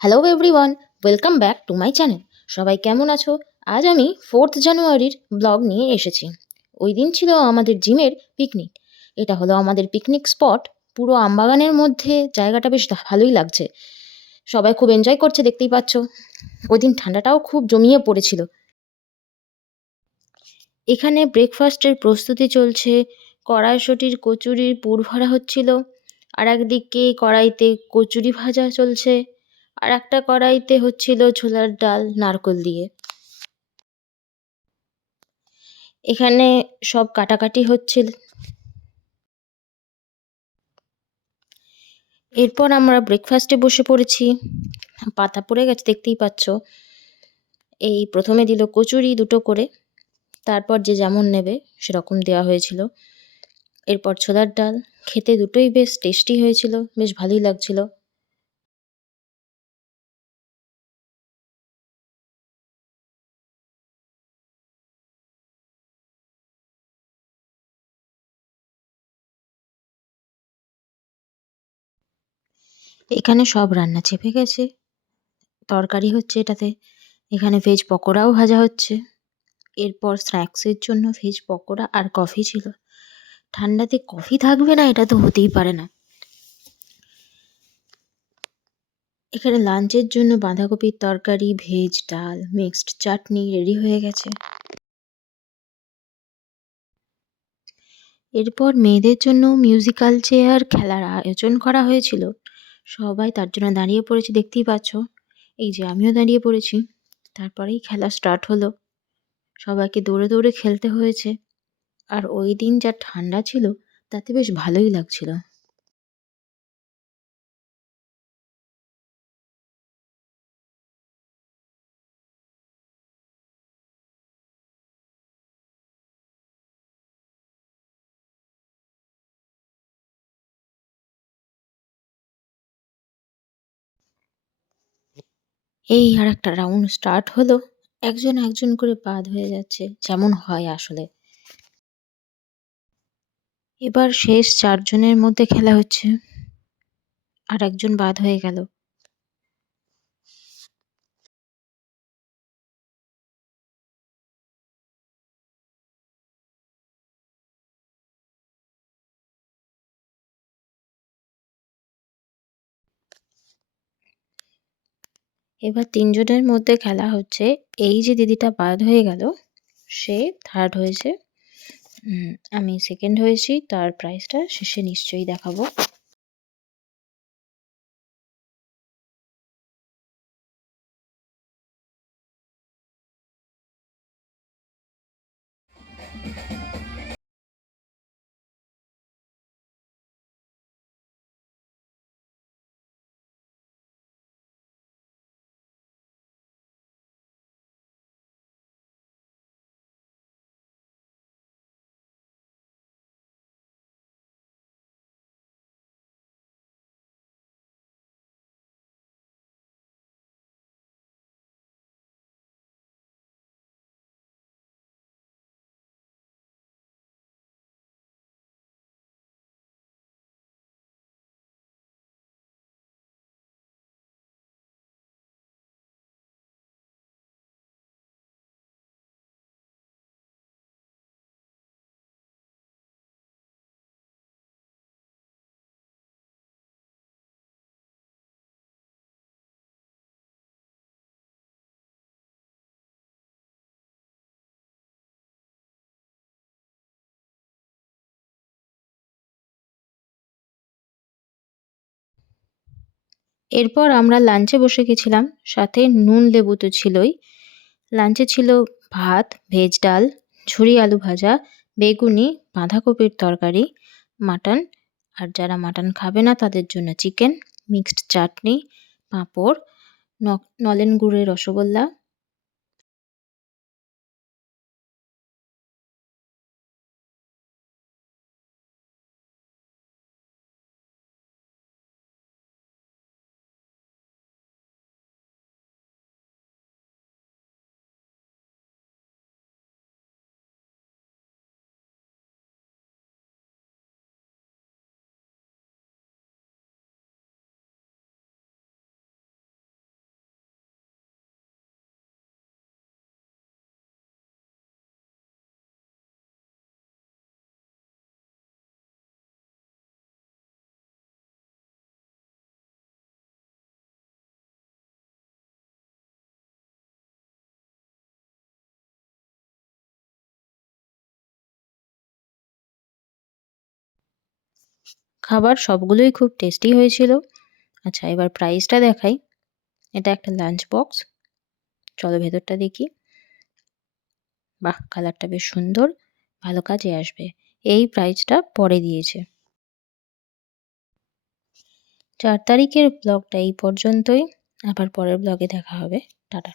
Hello everyone, welcome back to my channel. সবাই কেমন আছো? আজ আমি 4th জানুয়ারির ব্লগ নিয়ে এসেছি। ওই দিন ছিল আমাদের জিমের পিকনিক। এটা হলো আমাদের পিকনিক স্পট। পুরো আমবাগানের মধ্যে জায়গাটা বেশ ভালোই লাগছে। সবাই খুব এনজয় করছে, দেখতেই পাচ্ছ। ওই দিন ঠান্ডাটাও খুব জমিয়ে পড়েছিল। এখানে ব্রেকফাস্টের প্রস্তুতি চলছে। কড়াইশুঁটির কচুরির পুর ভরা হচ্ছিল। আর একদিকে কড়াইতে কচুরি ভাজা চলছে। আর একটা কড়াইতে হচ্ছিল ছোলার ডাল নারকোল দিয়ে। এখানে সব কাটাকাটি হচ্ছিল। এরপর আমরা ব্রেকফাস্টে বসে পড়েছি। পাতা পড়ে গেছে, দেখতেই পাচ্ছ। এই প্রথমে দিল কচুরি 2টো করে, তারপর যে যেমন নেবে সেরকম দেওয়া হয়েছিল। এরপর ছোলার ডাল, খেতে দুটোই বেশ টেস্টি হয়েছিল, বেশ ভালোই লাগছিল। এখানে সব রান্না চেপে গেছে। তরকারি হচ্ছে এটাতে। এখানে ভেজ পকোড়াও ভাজা হচ্ছে। এরপর স্ন্যাক্সের জন্য ভেজ পকোড়া আর কফি ছিল। ঠান্ডাতে কফি থাকবে না, এটা তো হতেই পারে না। এখানে লাঞ্চের জন্য বাঁধাকপির তরকারি, ভেজ ডাল, মিক্সড চাটনি রেডি হয়ে গেছে। এরপর মেয়েদের জন্য মিউজিক্যাল চেয়ার খেলার আয়োজন করা হয়েছিল। সবাই তার জন্য দাঁড়িয়ে পড়েছে, দেখতেই পাচ্ছ। এই যে আমিও দাঁড়িয়ে পড়েছি। তারপরেই খেলা স্টার্ট হলো। সবাইকে দৌড়ে দৌড়ে খেলতে হয়েছে। আর ওই দিন যা ঠান্ডা ছিল, তাতে বেশ ভালোই লাগছিল। এই আর একটা রাউন্ড স্টার্ট হলো। একজন একজন করে বাদ হয়ে যাচ্ছে, যেমন হয় আসলে। এবার শেষ 4 জনের মধ্যে খেলা হচ্ছে। আর একজন বাদ হয়ে গেল। এবার 3 জনের মধ্যে খেলা হচ্ছে। এই যে দিদিটা বাদ হয়ে গেল, সে থার্ড হয়েছে। আমি সেকেন্ড হয়েছি। তার প্রাইজটা শেষে নিশ্চয়ই দেখাবো। এরপর আমরা লাঞ্চে বসে গেছিলাম। সাথে নুন লেবু তো ছিলই। লাঞ্চে ছিল ভাত, ভেজ ডাল, ঝুরি আলু ভাজা, বেগুনি, বাঁধাকপির তরকারি, মাটন। আর যারা মাটন খাবে না তাদের জন্য চিকেন, মিক্সড চাটনি, পাঁপড়, নলেন গুড়ের রসগোল্লা। খাবার সবগুলোই খুব টেস্টি হয়েছিল। আচ্ছা, এবার প্রাইসটা দেখাই। এটা একটা লাঞ্চ বক্স। চলো ভেতরটা দেখি। বাহ! কালারটা বেশ সুন্দর, ভালো কাজে আসবে। এই প্রাইসটা পরে দিয়েছে। ৪ তারিখের ব্লগটা এই পর্যন্তই। আবার পরের ব্লগে দেখা হবে। টাটা।